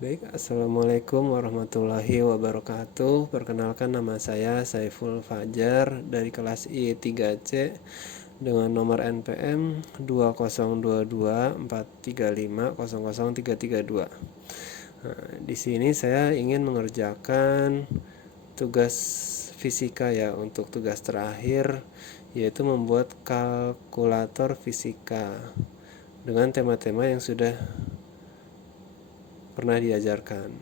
Baik, Assalamualaikum warahmatullahi wabarakatuh. Perkenalkan, nama saya Saiful Fajar dari kelas I3C dengan nomor NPM 202243500332. Nah, di sini saya ingin mengerjakan tugas fisika ya, untuk tugas terakhir, yaitu membuat kalkulator fisika dengan tema-tema yang sudah pernah diajarkan.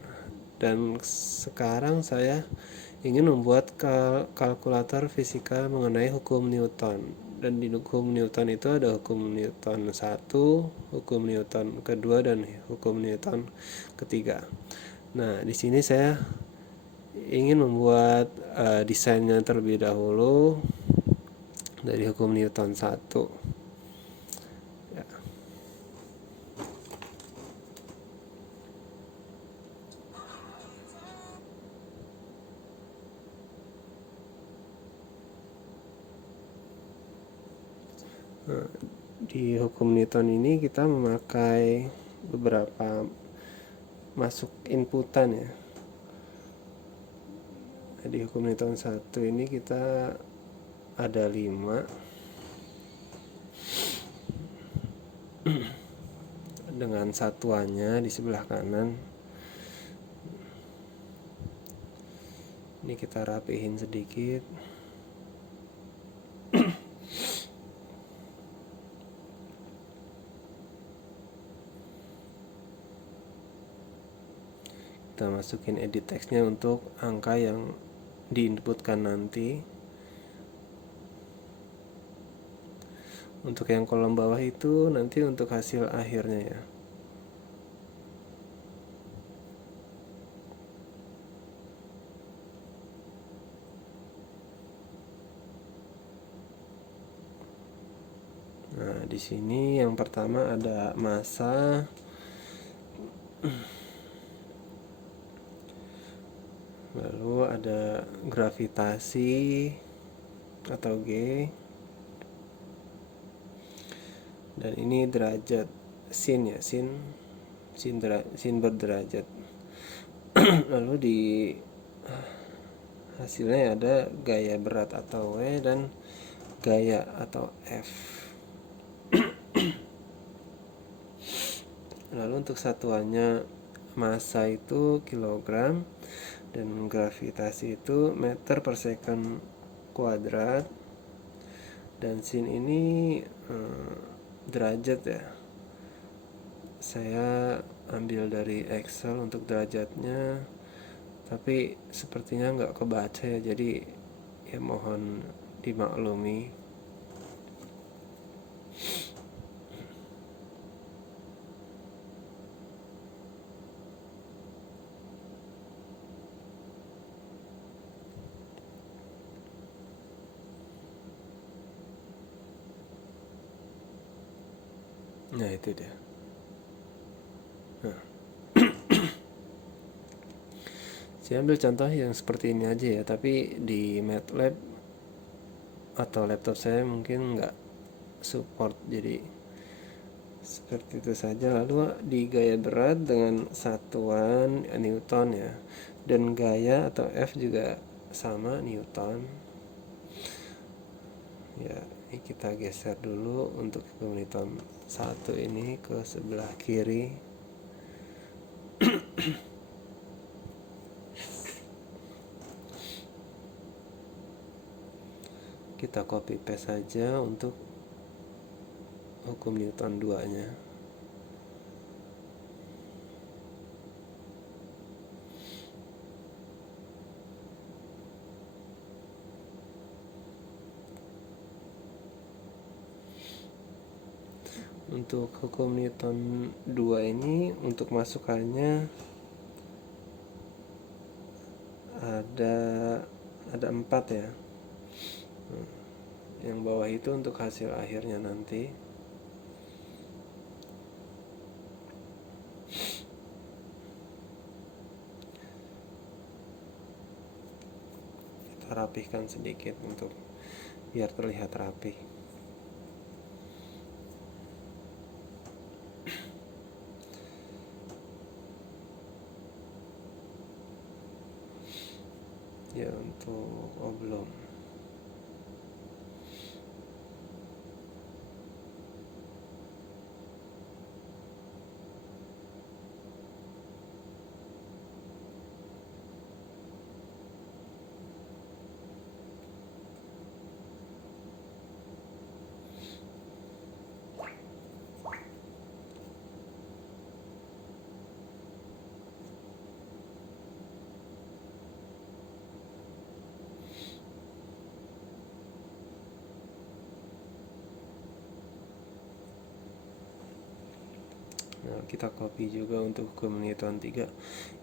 Dan sekarang saya ingin membuat kalkulator fisika mengenai hukum Newton. Dan di hukum Newton itu ada hukum Newton 1, hukum Newton kedua, dan hukum Newton ketiga. Nah, di sini saya ingin membuat desainnya terlebih dahulu dari hukum Newton 1. Ya. Di hukum Newton ini kita memakai beberapa masuk inputan ya. Di hukum Newton 1 ini kita ada 5 dengan satuannya di sebelah kanan. Ini kita rapihin sedikit. Kita masukin edit text-nya untuk angka yang diinputkan nanti. Untuk yang kolom bawah itu nanti untuk hasil akhirnya ya. Nah, di sini yang pertama ada massa, lalu ada gravitasi atau G, dan ini derajat sin ya, sin berderajat. Lalu di hasilnya ada gaya berat atau W dan gaya atau F. Lalu untuk satuannya massa itu kilogram dan gravitasi itu meter per second kuadrat, dan sin ini derajat ya. Saya ambil dari Excel untuk derajatnya, tapi sepertinya nggak kebaca ya, jadi ya mohon dimaklumi. Nah, itu dia. Nah, saya ambil contoh yang seperti ini aja ya, tapi di MATLAB atau laptop saya mungkin nggak support, jadi seperti itu saja. Lalu di gaya berat dengan satuan Newton ya, dan gaya atau F juga sama, Newton ya. Ini kita geser dulu untuk Newton 1 ini ke sebelah kiri. Kita copy paste saja untuk hukum Newton 2 nya. Untuk hukum Newton 2 ini untuk masukannya ada 4 ya. Yang bawah itu untuk hasil akhirnya nanti. Kita rapihkan sedikit untuk biar terlihat rapi. Ya untuk belum. Nah, kita copy juga untuk hukum Newton 3.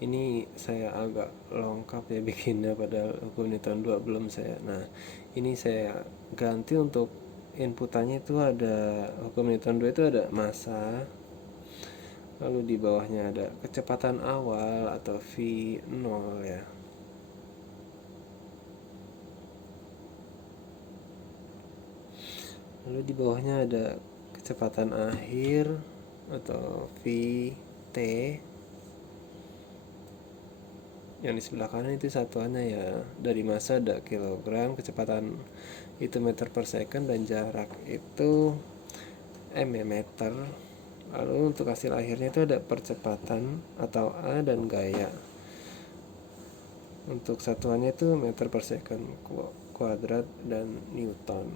Ini saya agak lengkap ya bikinnya, padahal hukum Newton 2 belum saya. Nah, ini saya ganti untuk inputannya itu ada hukum Newton 2 itu ada massa, lalu di bawahnya ada kecepatan awal atau V0 ya. Lalu di bawahnya ada kecepatan akhir atau VT. Yang di sebelah kanan itu satuannya ya, dari massa ada kilogram, kecepatan itu meter per second, dan jarak itu meter. Lalu untuk hasil akhirnya itu ada percepatan atau A dan gaya. Untuk satuannya itu meter per second kuadrat dan newton.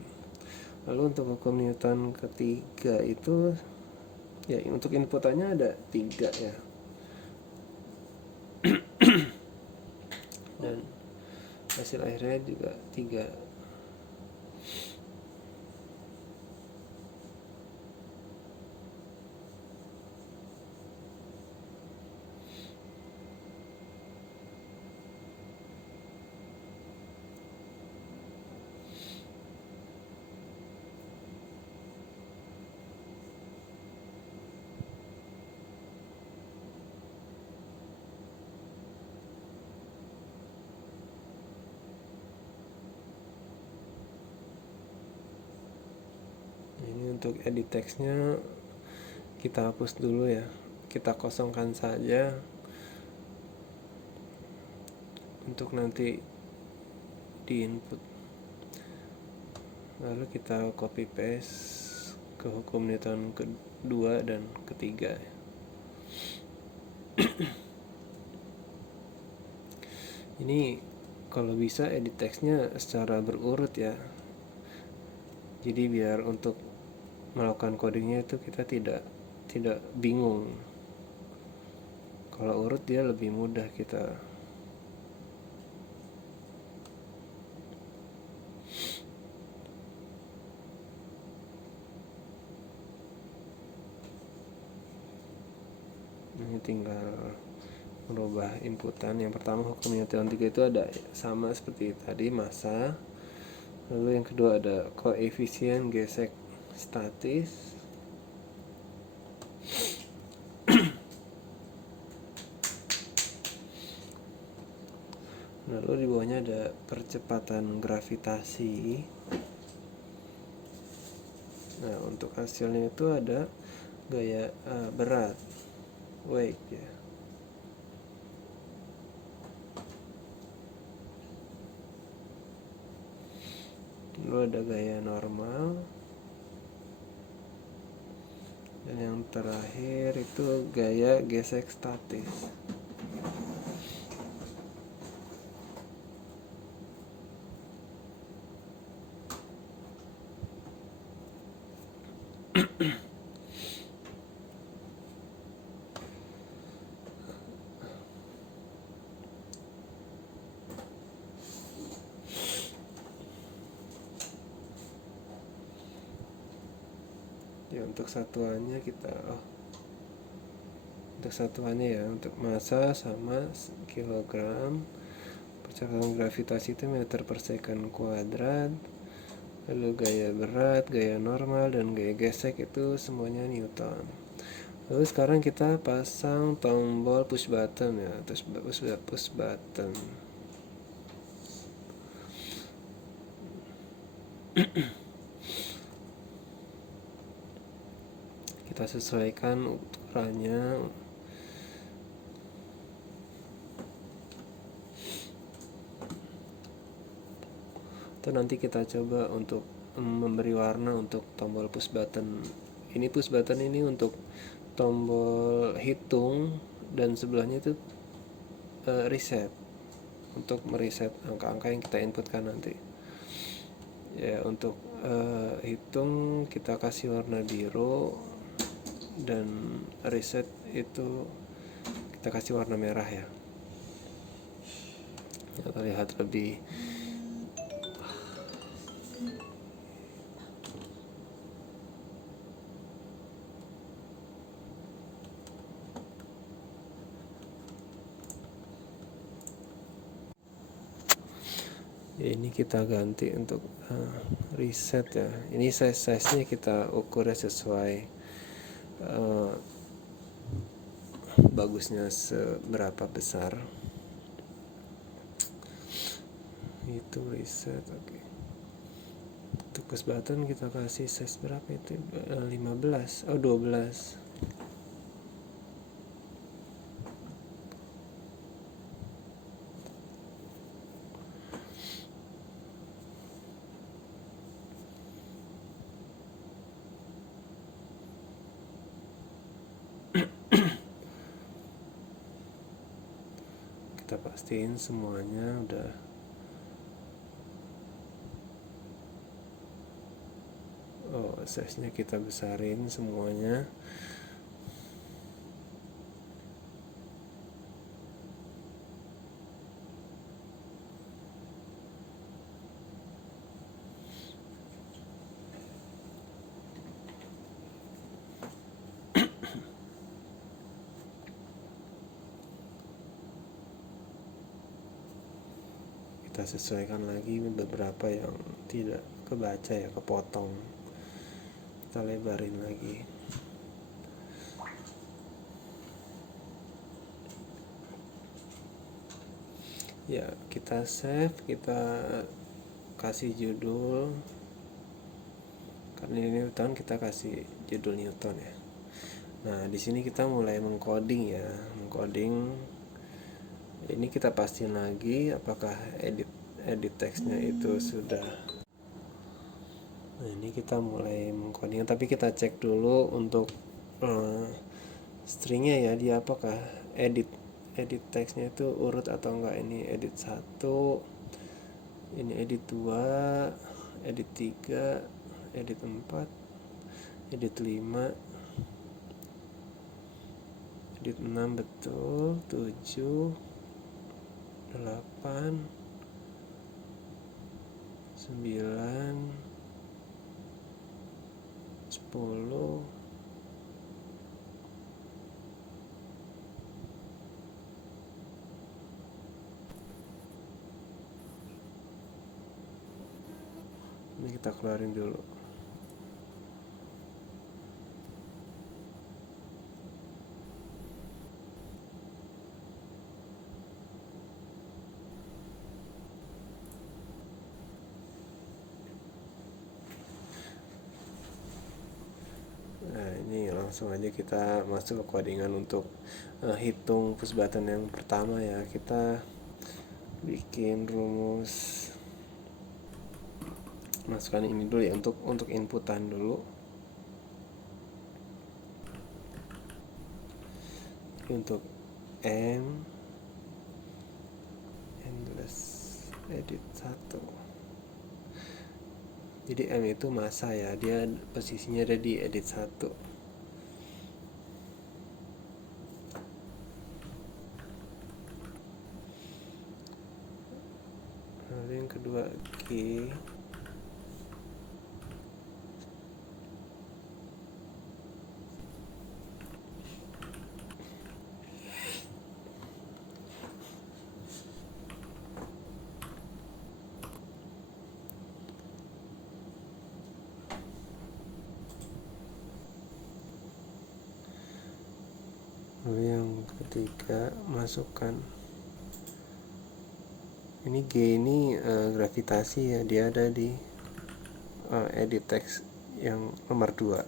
Lalu untuk hukum Newton ketiga itu ya, untuk inputannya ada 3 ya. Dan hasil akhirnya juga 3. Ini untuk edit teksnya kita hapus dulu ya, kita kosongkan saja untuk nanti di input. Lalu kita copy paste ke hukum Newton kedua dan ketiga. Ini kalau bisa edit teksnya secara berurut ya, jadi biar untuk melakukan codingnya itu kita tidak bingung. Kalau urut dia lebih mudah kita. Ini tinggal merubah inputan. Yang pertama hukum Newton 3 itu ada sama seperti tadi, massa. Lalu yang kedua ada koefisien gesek statis. Lalu di bawahnya ada percepatan gravitasi. Nah, untuk hasilnya itu ada gaya berat, weight ya. Lalu ada gaya normal. Dan yang terakhir itu gaya gesek statis. Ya, untuk satuannya untuk satuannya ya, untuk massa sama kilogram, percepatan gravitasi itu meter per second kuadrat, lalu gaya berat, gaya normal, dan gaya gesek itu semuanya newton. Lalu sekarang kita pasang tombol push button ya, push button. Kita sesuaikan ukurannya. Atau nanti kita coba untuk memberi warna untuk tombol push button. Ini push button ini untuk tombol hitung, dan sebelahnya itu reset, untuk mereset angka-angka yang kita inputkan nanti. Ya, untuk hitung kita kasih warna biru, dan reset itu kita kasih warna merah ya. Kita lihat lebih ya, ini kita ganti untuk reset ya. Ini size-nya kita ukur sesuai bagusnya seberapa besar itu reset. Oke. Untuk push button kita kasih size berapa itu, 15 12. Kita pastiin semuanya udah size-nya kita besarin semuanya. Kita sesuaikan lagi beberapa yang tidak kebaca ya, kepotong, kita lebarin lagi. Ya, kita save, kita kasih judul, karena ini Newton kita kasih judul Newton ya. Nah, di sini kita mulai mengcoding ya, mengcoding. Ini kita pastiin lagi apakah edit teksnya itu sudah. Nah, ini kita mulai mengcoding, tapi kita cek dulu untuk stringnya ya, dia apakah edit teksnya itu urut atau enggak. Ini edit 1, ini edit 2, edit 3, edit 4, edit 5, edit 6 betul, 7, 8, 9, 10, 11. Ini kita keluarin dulu. Nah, ini langsung aja kita masuk ke codingan untuk hitung push button yang pertama ya. Kita bikin rumus, masukkan ini dulu ya untuk inputan dulu. Untuk endless edit 1. Jadi M itu masa ya, dia posisinya ada di edit 1. Lalu yang kedua G. Lalu yang ketiga masukkan ini G, ini gravitasi ya, dia ada di edit text yang nomor 2.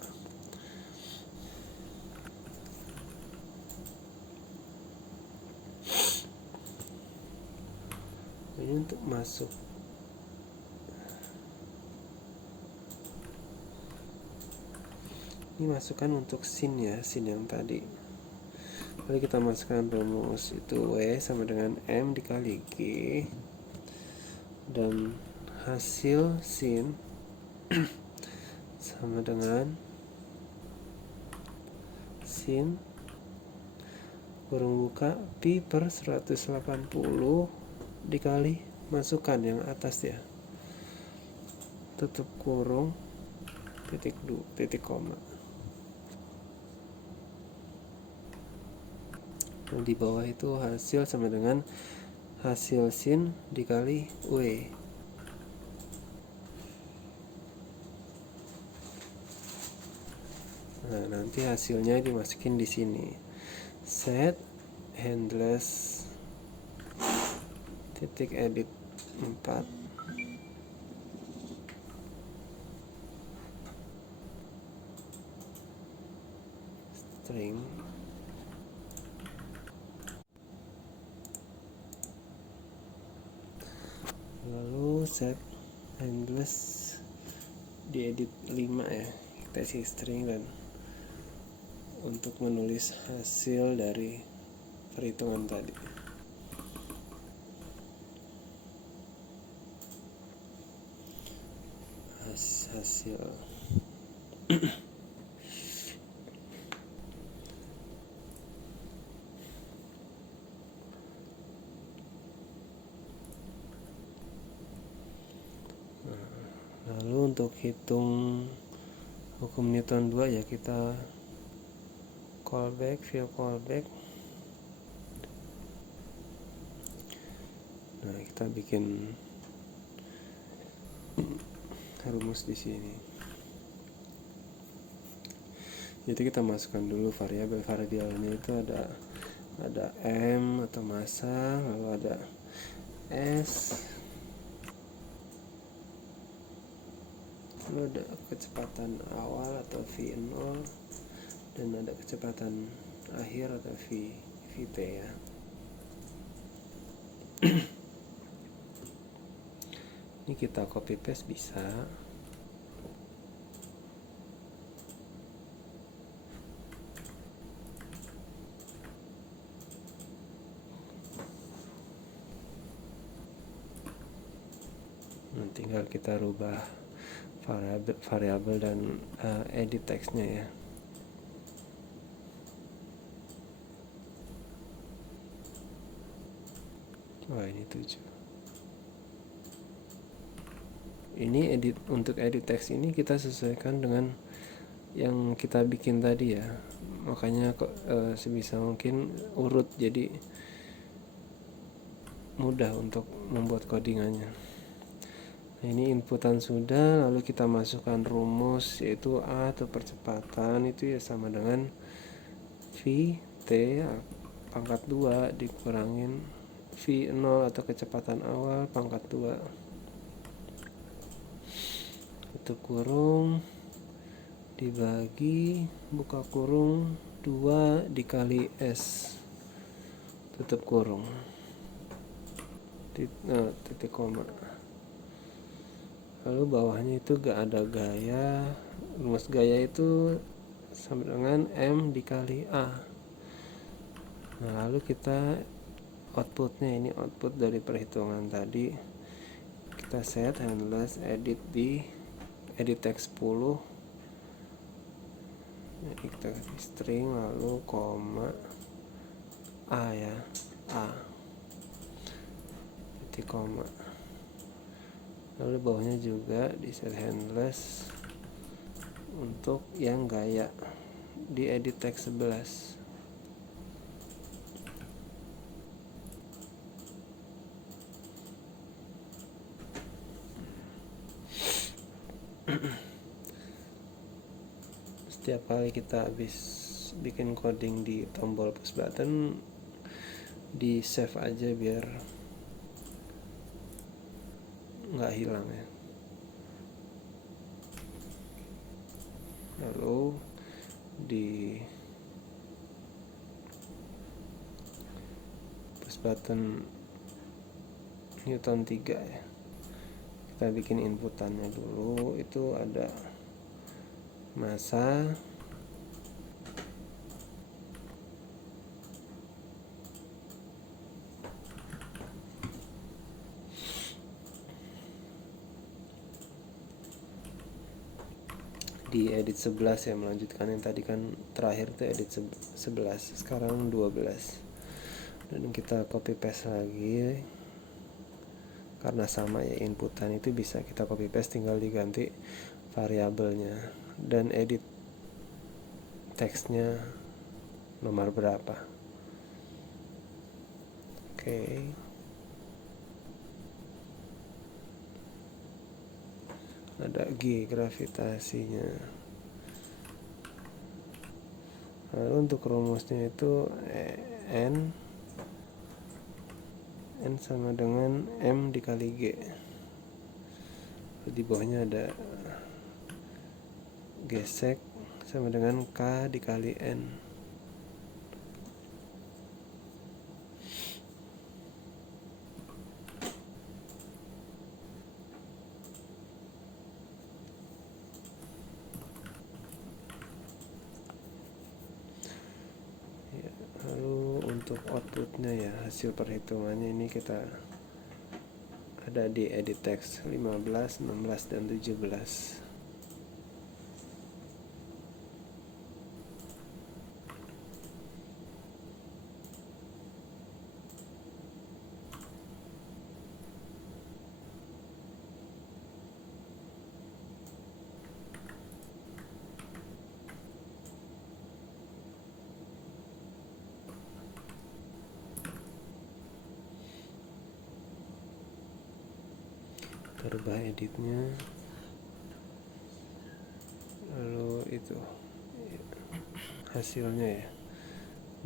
Ini untuk masuk Ini masukkan untuk sin ya, sin yang tadi. Lalu kita masukkan rumus itu W sama dengan M dikali G, dan hasil sin sama dengan sin kurung buka pi per 180 dikali masukkan yang atas ya, tutup kurung titik koma. Nah, di bawah itu hasil sama dengan hasil sin dikali W. Nah, nanti hasilnya dimasukin di sini. Set handless titik edit 4 string lalu set handless diedit 5 ya, kita isi string dan untuk menulis hasil dari perhitungan tadi. Hasil lalu untuk hitung hukum Newton 2 ya, kita view callback. Nah, kita bikin rumus di sini. Jadi kita masukkan dulu variabelnya itu ada M atau massa, lalu ada S, lalu ada kecepatan awal atau V0, dan ada kecepatan akhir atau Vt ya. Ini kita copy paste bisa. Nah, tinggal kita rubah variabel dan edit teksnya ya. Wah, ini 7. Ini untuk edit teks ini kita sesuaikan dengan yang kita bikin tadi ya. Makanya sebisa mungkin urut, jadi mudah untuk membuat codingannya. Nah, ini inputan sudah, lalu kita masukkan rumus yaitu A atau percepatan itu ya sama dengan Vt pangkat 2 dikurangin V0 atau kecepatan awal pangkat 2 tutup kurung dibagi buka kurung 2 dikali S tutup kurung titik koma. Lalu bawahnya itu gak ada gaya, rumus gaya itu sama dengan M dikali A. Nah, lalu kita outputnya, ini output dari perhitungan tadi, kita set handless edit di edit text 10. Jadi kita kasih string lalu koma A ya, A titik koma. Lalu bawahnya juga di set handless untuk yang gaya di edit text 11. Setiap kali kita habis bikin coding di tombol push button, di save aja biar nggak hilang ya. Lalu di push button Newton 3 ya, kita bikin inputannya dulu. Itu ada massa, di edit 11 ya, melanjutkan yang tadi kan terakhir tuh edit 11, sekarang 12, dan kita copy paste lagi karena sama ya, inputan itu bisa kita copy paste, tinggal diganti variabelnya dan edit teksnya nomor berapa. Oke. Ada G gravitasinya. Lalu untuk rumusnya itu N sama dengan M dikali G. Di bawahnya ada gesek sama dengan K dikali N. Lalu untuk outputnya ya, hasil perhitungannya ini kita ada di edit text 15, 16, dan 17. Rubah editnya, lalu itu hasilnya ya,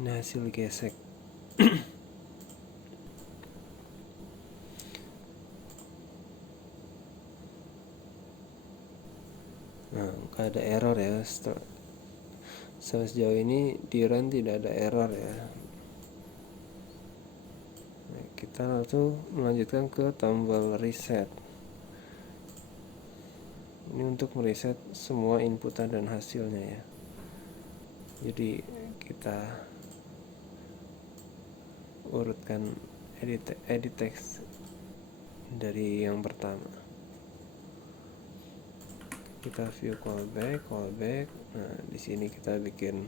ini hasil gesek. Nah, nggak ada error ya, sejauh ini di run tidak ada error ya. Nah, kita langsung melanjutkan ke tombol reset. Ini untuk mereset semua inputan dan hasilnya ya. Jadi kita urutkan edit text dari yang pertama. Kita view callback. Nah, di sini kita bikin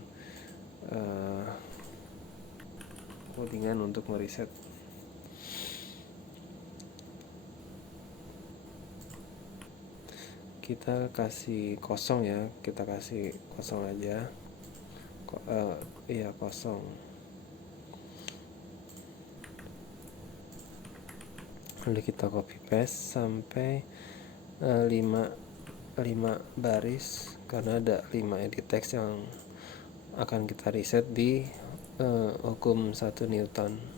codingan untuk mereset. Kita kasih kosong ya, kita kasih kosong aja. Iya, kosong. Lalu kita copy paste sampai 5 baris, karena ada 5 edit text yang akan kita reset di hukum 1 Newton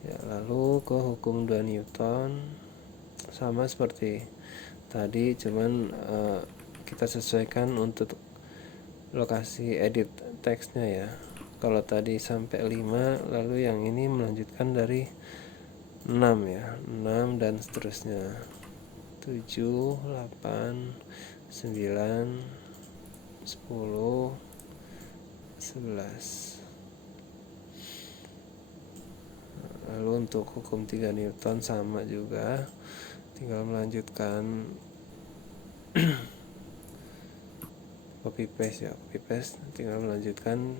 ya. Lalu ke hukum 2 Newton sama seperti tadi, cuman kita sesuaikan untuk lokasi edit teksnya ya. Kalau tadi sampai 5, lalu yang ini melanjutkan dari 6 ya, 6 dan seterusnya, 7, 8, 9, 10, 11. Lalu untuk hukum 3 Newton sama juga, tinggal melanjutkan copy paste ya, tinggal melanjutkan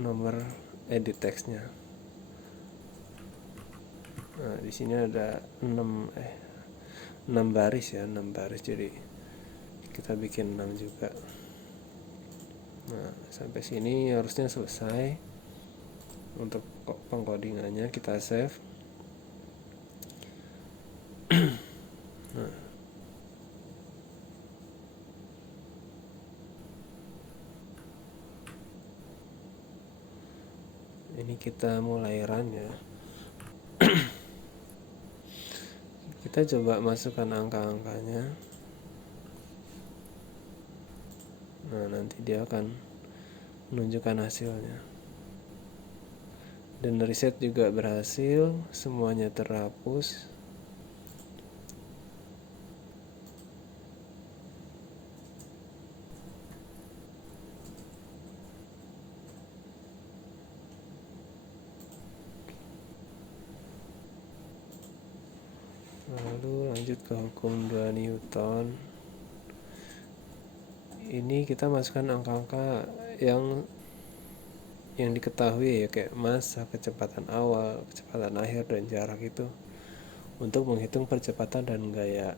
nomor edit teksnya. Nah, di sini ada 6 baris ya, 6 baris, jadi kita bikin 6 juga. Nah, sampai sini harusnya selesai untuk pengkodingannya. Kita save. Nah, ini kita mulai run ya. Kita coba masukkan angka-angkanya. Nah, nanti dia akan menunjukkan hasilnya. Dan reset juga berhasil, semuanya terhapus. lanjut ke hukum 2 Newton. Ini kita masukkan angka-angka yang diketahui ya, kayak massa, kecepatan awal, kecepatan akhir, dan jarak itu untuk menghitung percepatan dan gaya.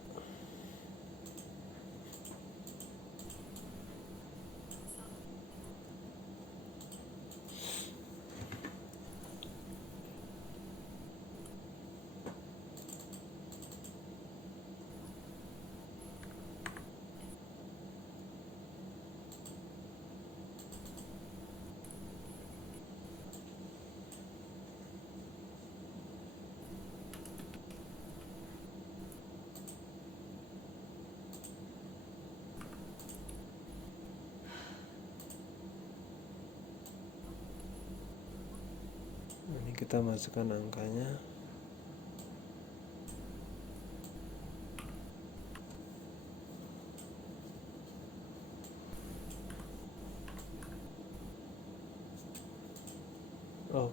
Ini kita masukkan angkanya.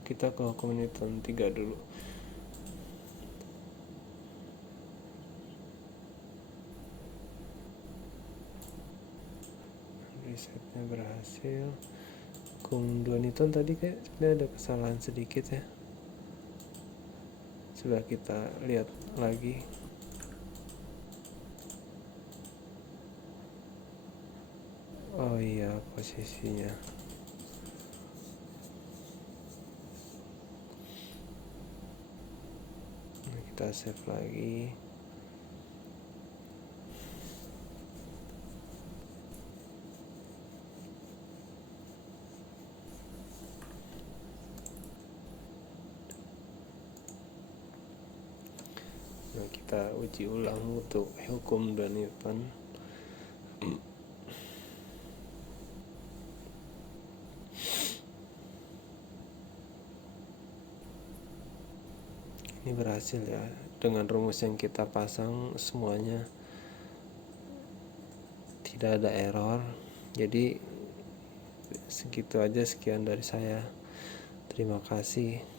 Kita ke hukum Newton 3 dulu. Risetnya berhasil. Hukum 2 Newton tadi kayaknya ada kesalahan sedikit ya. Coba kita lihat lagi. Oh iya, posisinya. Nah, kita save lagi. Nah, kita uji ulang untuk hukum 2 Newton. Ini berhasil ya, dengan rumus yang kita pasang semuanya tidak ada error. Jadi segitu aja, sekian dari saya. Terima kasih.